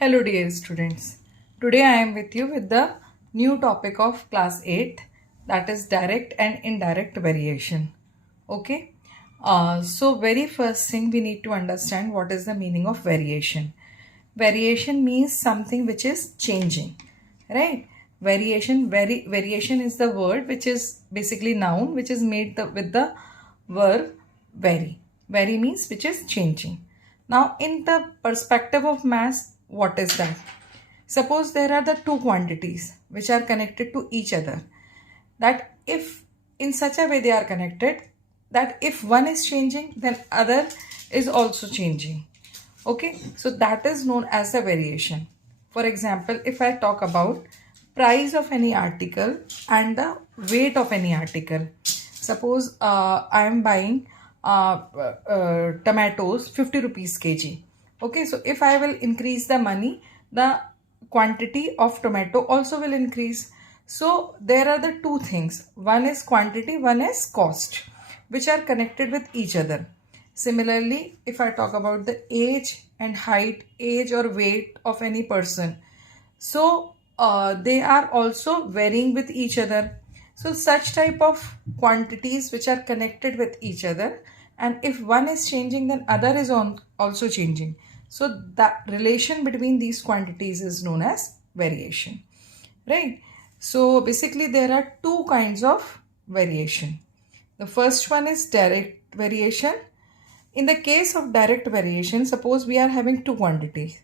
Hello dear students. Today I am with you with the new topic of class 8, that is direct and indirect variation. Okay. So very first thing we need to understand what is the meaning of variation. Variation means something which is changing, right? Variation is the word which is basically noun which is made with the verb vary. Vary means which is changing. Now, in the perspective of mass, what is that? Suppose there are the two quantities which are connected to each other. That if in such a way they are connected, that if one is changing, then other is also changing. Okay, so that is known as a variation. For example, if I talk about price of any article and the weight of any article. Suppose I am buying tomatoes 50 rupees kg. Okay, so if I will increase the money, the quantity of tomato also will increase. So there are the two things. One is quantity, one is cost, which are connected with each other. Similarly, if I talk about the age and height, age or weight of any person, so they are also varying with each other. So such type of quantities which are connected with each other, and if one is changing, then other is also changing. So that relation between these quantities is known as variation, right? So basically there are two kinds of variation. The first one is direct variation. In the case of direct variation, suppose we are having two quantities.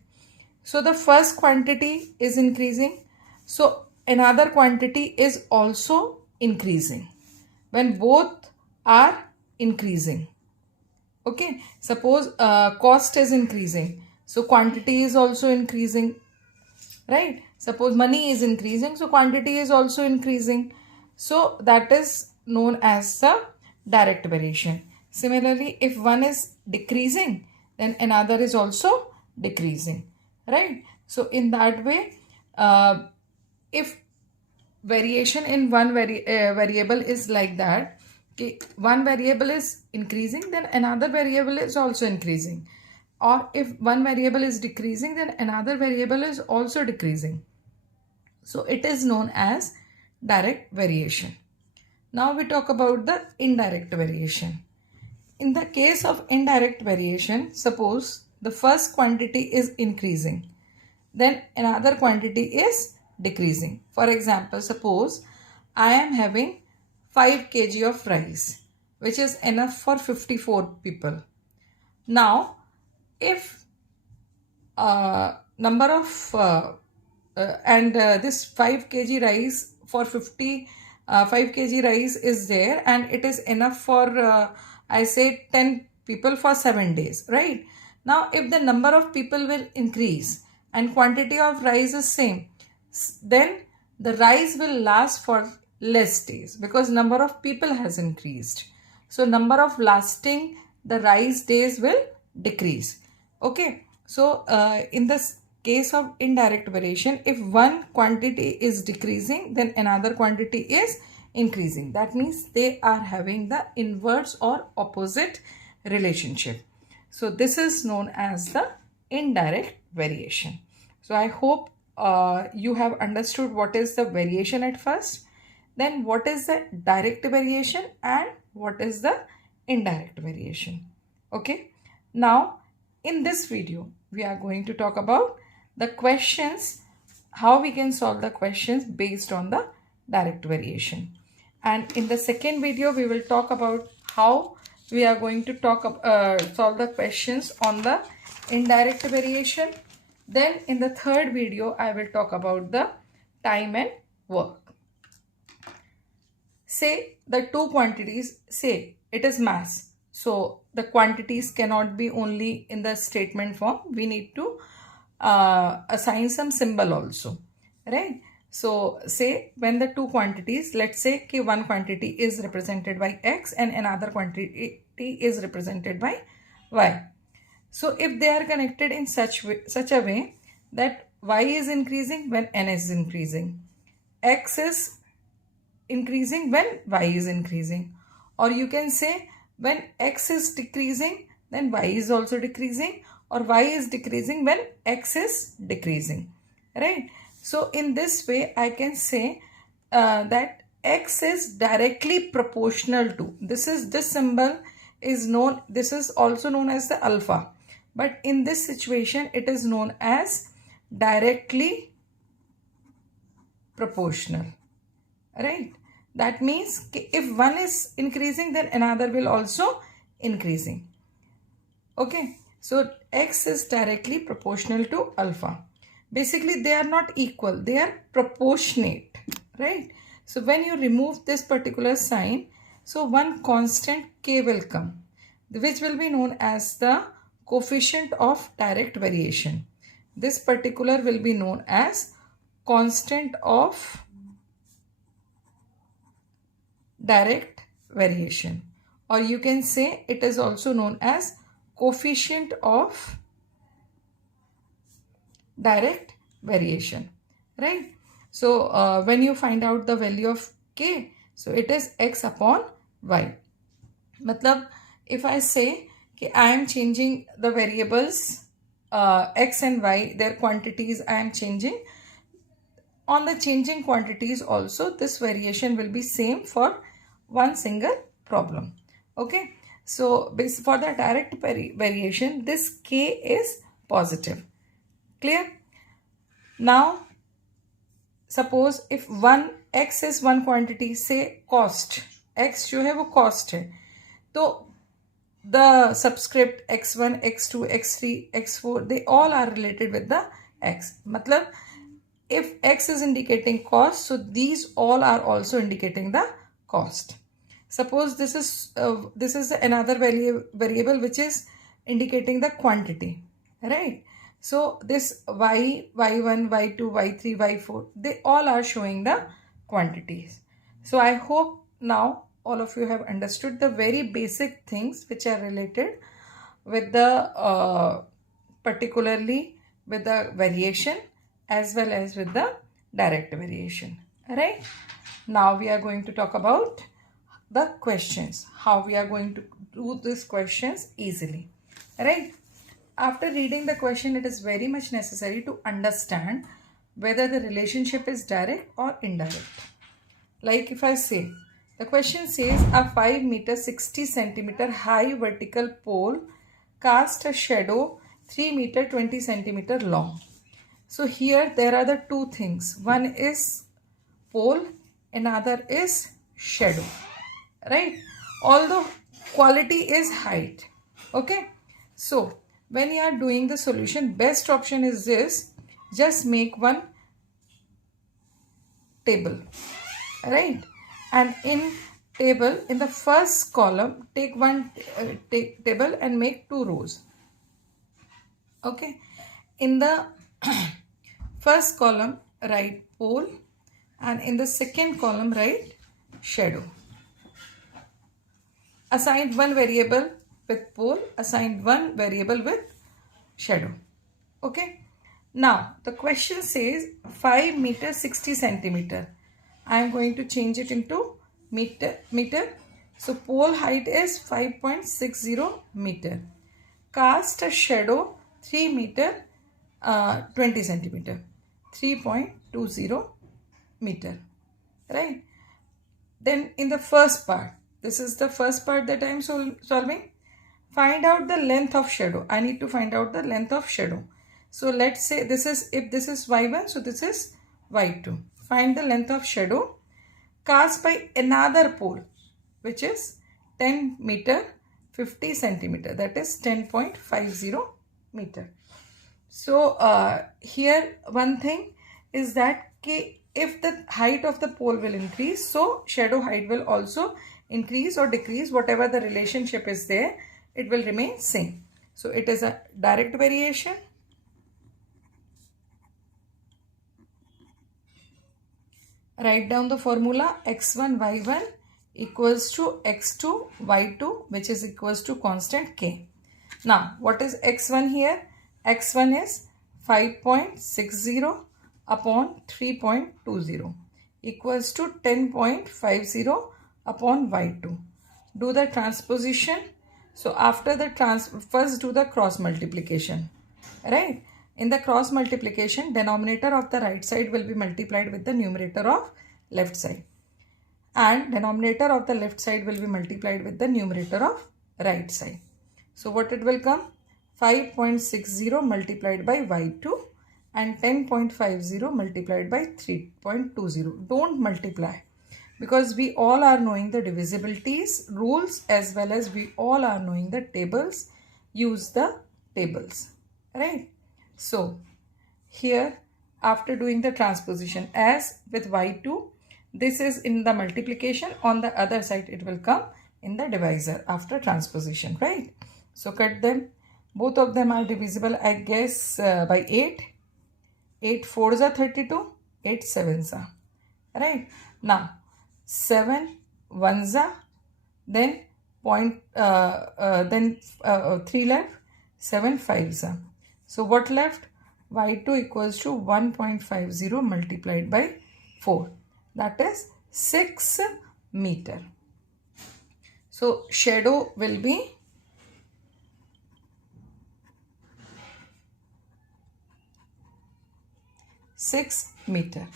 So the first quantity is increasing. So another quantity is also increasing. When both are increasing. Okay. Suppose cost is increasing. So quantity is also increasing. Right. Suppose money is increasing. So quantity is also increasing. So that is known as the direct variation. Similarly, if one is decreasing, then another is also decreasing, right? So in that way, if variation in one variable is like that, okay, one variable is increasing, then another variable is also increasing. Or if one variable is decreasing, then another variable is also decreasing. So it is known as direct variation. Now we talk about the indirect variation. In the case of indirect variation, suppose the first quantity is increasing, then another quantity is decreasing. For example, suppose I am having 5 kg of rice, which is enough for 54 people. Now, if number of and this 5 kg rice for 5 kg rice is there, and it is enough for I say 10 people for 7 days, right? Now if the number of people will increase and quantity of rice is same, then the rice will last for less days because number of people has increased. So number of lasting the rice days will decrease. Okay, so in this case of indirect variation, if one quantity is decreasing, then another quantity is increasing. That means they are having the inverse or opposite relationship. So this is known as the indirect variation. So I hope you have understood what is the variation at first, then what is the direct variation and what is the indirect variation. Okay, now in this video we are going to talk about the questions, how we can solve the questions based on the direct variation. And in the second video we will talk about how we are going to solve the questions on the indirect variation. Then in the third video I will talk about the time and work. Say the two quantities, say it is mass. So the quantities cannot be only in the statement form. We need to assign some symbol also, right? So say when the two quantities, let's say one quantity is represented by x and another quantity is represented by y. So if they are connected in such a way that y is increasing when n is increasing, x is increasing when y is increasing, or you can say when x is decreasing then y is also decreasing, or y is decreasing when x is decreasing, right? So in this way I can say that x is directly proportional to, this symbol is known, this is also known as the alpha, but in this situation it is known as directly proportional, right? That means if one is increasing, then another will also increasing. Okay, so x is directly proportional to alpha. Basically they are not equal, they are proportionate, right? So when you remove this particular sign, so one constant k will come, which will be known as the coefficient of direct variation. This particular will be known as constant of direct variation, or you can say it is also known as coefficient of direct variation, right? So when you find out the value of k, so it is x upon y. Matlab, if I say कि I am changing the variables x and y, their quantities I am changing, on the changing quantities also this variation will be same for one single problem. Okay, so for the direct variation this k is positive. Clear? Now suppose if one x is one quantity, say cost, x जो है वो cost है, तो the subscript x1, x2, x3, x4 they all are related with the x. मतलब if x is indicating cost, so these all are also indicating the cost. Suppose this is another variable which is indicating the quantity, right? So this y, y1, y2, y3, y4, they all are showing the quantities. So I hope now all of you have understood the very basic things which are related with the particularly with the variation as well as with the direct variation, right? Now we are going to talk about the questions, how we are going to do these questions easily, right? After reading the question, it is very much necessary to understand whether the relationship is direct or indirect. Like if I say, the question says a 5 meter 60 centimeter high vertical pole cast a shadow 3 meter 20 centimeter long. So here there are the two things. One is pole, another is shadow, right? Although quality is height. Okay. So when you are doing the solution, best option is this. Just make one table, right? And in table, in the first column, take one table and make two rows. Okay. In the first column, write pole, and in the second column, write shadow. Assign one variable with pole, assign one variable with shadow. Okay. Now, the question says 5 meter 60 centimeter. I am going to change it into meter. So, pole height is 5.60 meter. Cast a shadow 3 meter 20 centimeter. 3.20 meter. Right. Then in the first part, this is the first part that I am solving. Find out the length of shadow. I need to find out the length of shadow. So let's say this is, if this is y1, so this is y2. Find the length of shadow cast by another pole, which is 10 meter 50 centimeter. That is 10.50 meter. So here one thing is that if the height of the pole will increase, so shadow height will also increase or decrease. Whatever the relationship is there, it will remain same. So it is a direct variation. Write down the formula x1 y1 equals to x2 y2, which is equals to constant k. Now what is x1 here? X1 is 5.60 upon 3.20 equals to 10.50 upon y2. Do the transposition. So after the first do the cross multiplication, right? In the cross multiplication, denominator of the right side will be multiplied with the numerator of left side, and denominator of the left side will be multiplied with the numerator of right side. So what it will come? 5.60 multiplied by y2 and 10.50 multiplied by 3.20. Don't multiply, because we all are knowing the divisibilities rules as well as we all are knowing the tables. Use the tables, right? So here, after doing the transposition, as with y2, this is in the multiplication, on the other side it will come in the divisor after transposition, right? So cut them. Both of them are divisible, I guess, by 8. 8 4s are 32, 8 7s are, right? Now 7 1s are, then 3 left, 7 5s are. So what left? y2 equals to 1.50 multiplied by 4. That is 6 meter. So shadow will be 6 meter.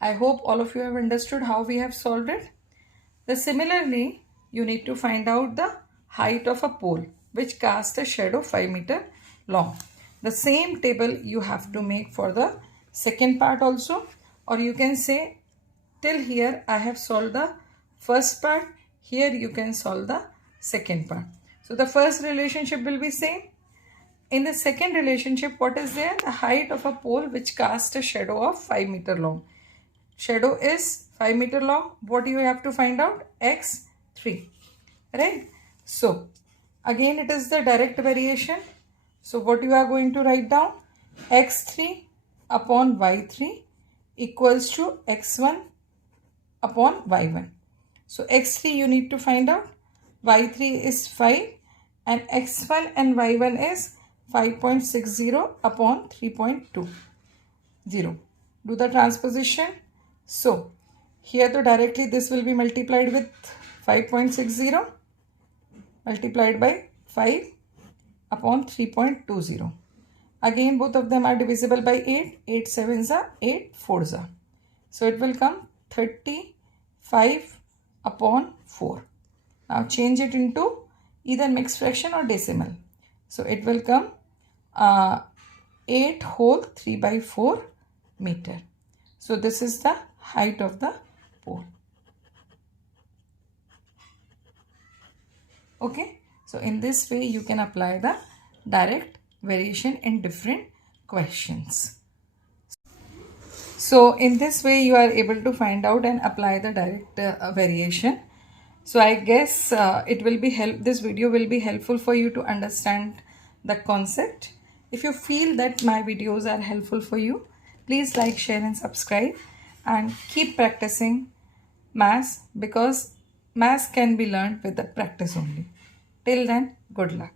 I hope all of you have understood how we have solved it. Similarly, you need to find out the height of a pole which casts a shadow 5 meter long. The same table you have to make for the second part also, or you can say till here I have solved the first part, here you can solve the second part. So the first relationship will be same. In the second relationship, what is there? The height of a pole which casts a shadow of 5 meter long. Shadow is 5 meter long. What do you have to find out? x3, right? So again it is the direct variation. So what you are going to write down? x3 upon y3 equals to x1 upon y1. So x3 you need to find out. y3 is 5 and x1 and y1 is 5.60 upon 3.20. Do the transposition. So here directly this will be multiplied with 5.60 multiplied by 5 upon 3.20. Again both of them are divisible by 8. 8 7s are, 8 4s are. So it will come 35 upon 4. Now change it into either mixed fraction or decimal. So it will come 8 whole 3 by 4 meter. So this is the height of the pole. Okay. So in this way you can apply the direct variation in different questions. So in this way you are able to find out and apply the direct variation. So I guess this video will be helpful for you to understand the concept. If you feel that my videos are helpful for you, please like, share and subscribe, and keep practicing maths, because maths can be learned with the practice only. Till then, good luck.